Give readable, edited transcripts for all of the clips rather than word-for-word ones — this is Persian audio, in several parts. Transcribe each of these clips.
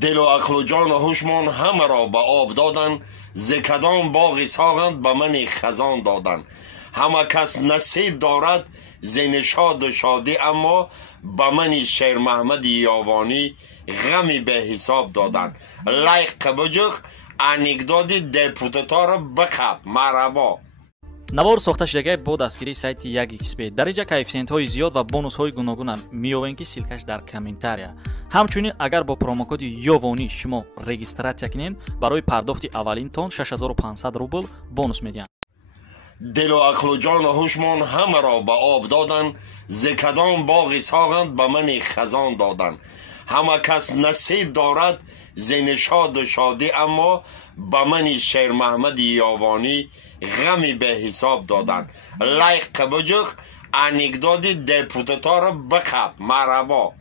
دل و عقل و جان و هوشمان همه را به آب دادن، ز کدام باغ ساغند به من خزان دادن. همه کس نصیب دارد ز نشاط و شادی، اما به من شیر محمد یاوانی غمی به حساب دادن. لایق بجخ انیکدادی deputata را بخب. مرحبا. навор сохта шудагии бо дастгирии сайти 1xbet дар инҷа коэффициентҳои зиёд ва бонусҳои гуногуна меёбем ки силкаш дар комментария. ҳамчунин агар бо промокоди ёвонӣ шумо регистратсия кунед, барои пардохти аввалин тон 6500 рубл бонус медиҳанд. دل و عقل و جان و هوشمان همه را به آب دادن، ز کدام باغ ساغند به من خزان دادن. همه کس نصیب دارد ز نشاط و شادی، اما به من شیر محمد یاوانی غمی به حساب دادن. لایق بجخ انیکدادی deputata را بخب. مرحبا.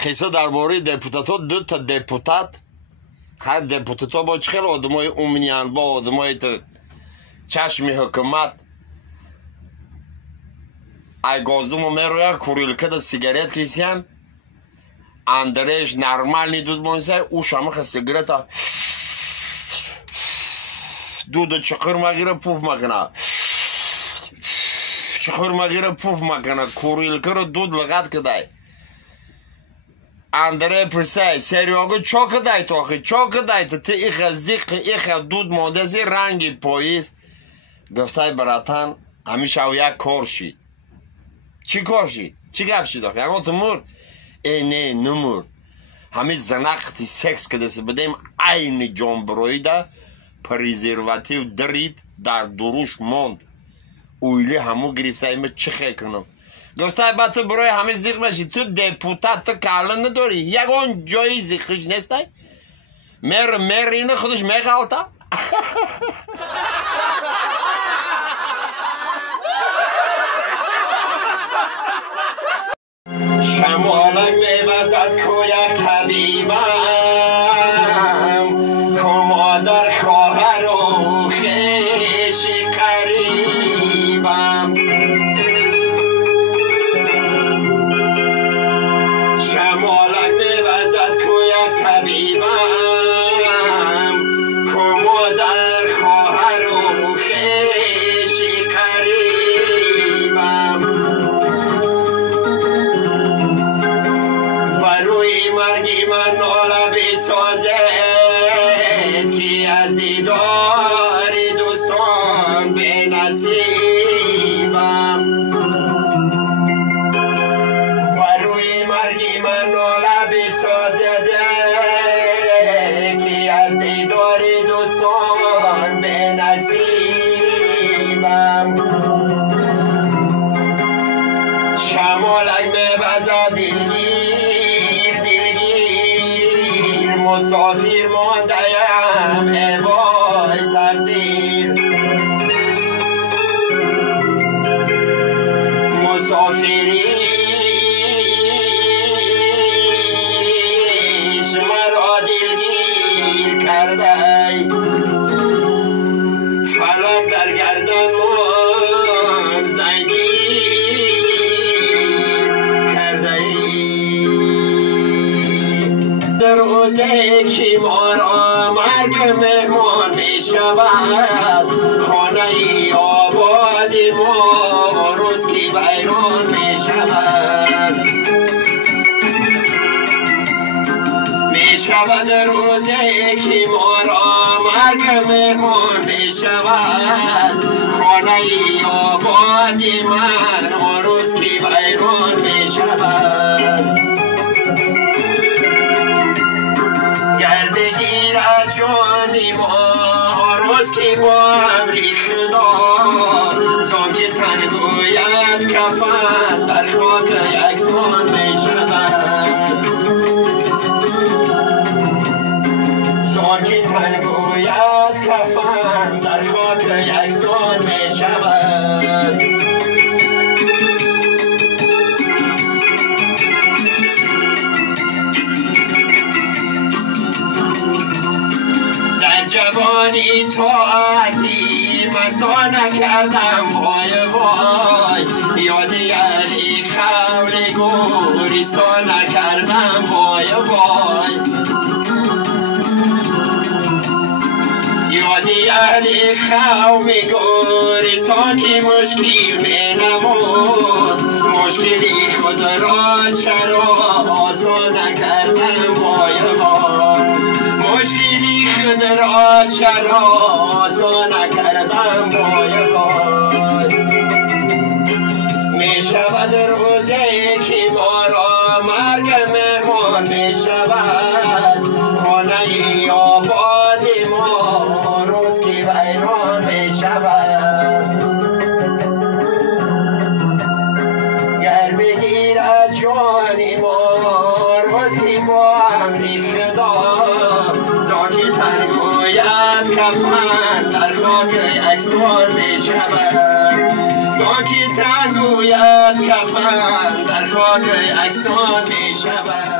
قصه درباره deputata، دو تا deputat، هر deputata با خیلی آدمای اومنیان، با آدمای چشم حکومت، ای گازدومو میرویا کوریلکه دا سیگارت کشیدن، اندرش نرمال نیدود بانسای او شامخ سیگارت دود چقر مگیره پوف مکنه، چقر مگیره پوف مکنه، کوریلکه رو دود لغت کدای. اندره پرسای سریاگه چا کدای تو آخی؟ چا کدای تو تی ایخ زیق ایخ دود ماده زی رنگی پاییز. گفتای براتن همیشه او یک کار شید. چی کار شید؟ چی گفت شید آخی؟ اگه تو مرد؟ ای نه نمرد. همی زنقتی سکس که دست بدیم این جان برایده پریزرواتیو درید در دروش ماند. اویلی همو گرفته ایمه چی خیلی کنم؟ گفتای با تو برای همه زیق بشی، تو deputat تو کلن نداری؟ یکان جایی زیقش نیستی؟ مر اینه خودش میغلطه؟ شمالک میوزد کویک طبیبم، کمادر خواهر و خیشی قریبم. شمالک میوزد کویک طبیبم، کمادر خواهر و خیشی قریبم. مرگی من ناله بسازد که از دیدار دوستان به نصیبم. و روی مرگی من ناله بسازد که از دیدار دوستان به نصیبم. شمالک میوزد مسافر ماندیم ای وای تقدیر. مسافریش مرا دلگیر کرده، فلک در گردن من زنگیر کرده. در روزه که ما را مرگ مهمان می شود، خانه ای آباد ما روز که ویران می شود. می شود روزه که ما را مرگ مهمان می شود، خانه ای آباد من روز که ویران می شود. جانی ما روز که با امری خدا، زان که تن گوید کفن در خاک یکسان می شود. زان که تن گوید کفن در خاک یکسان می شود. جوانی طاعتی مستانه کردم وای وای، یاد یاری خول گورستانه کردم وای وای یادی علی خومی گورستان که مشکل می نمود مشکلی خود را چرا آسان نکردم وای وای مشکلی خود را چرا آسان نکردم وای وای می شود روزی که ما را مرگ مهمان می شود خانه آباد ما روز که ویران می شود گر بگیرد جان ما روز که با امری خدا زاکی تنگوید کفن در خاک اکسان می شود زاکی تنگوید کفن در خاک اکسان می شود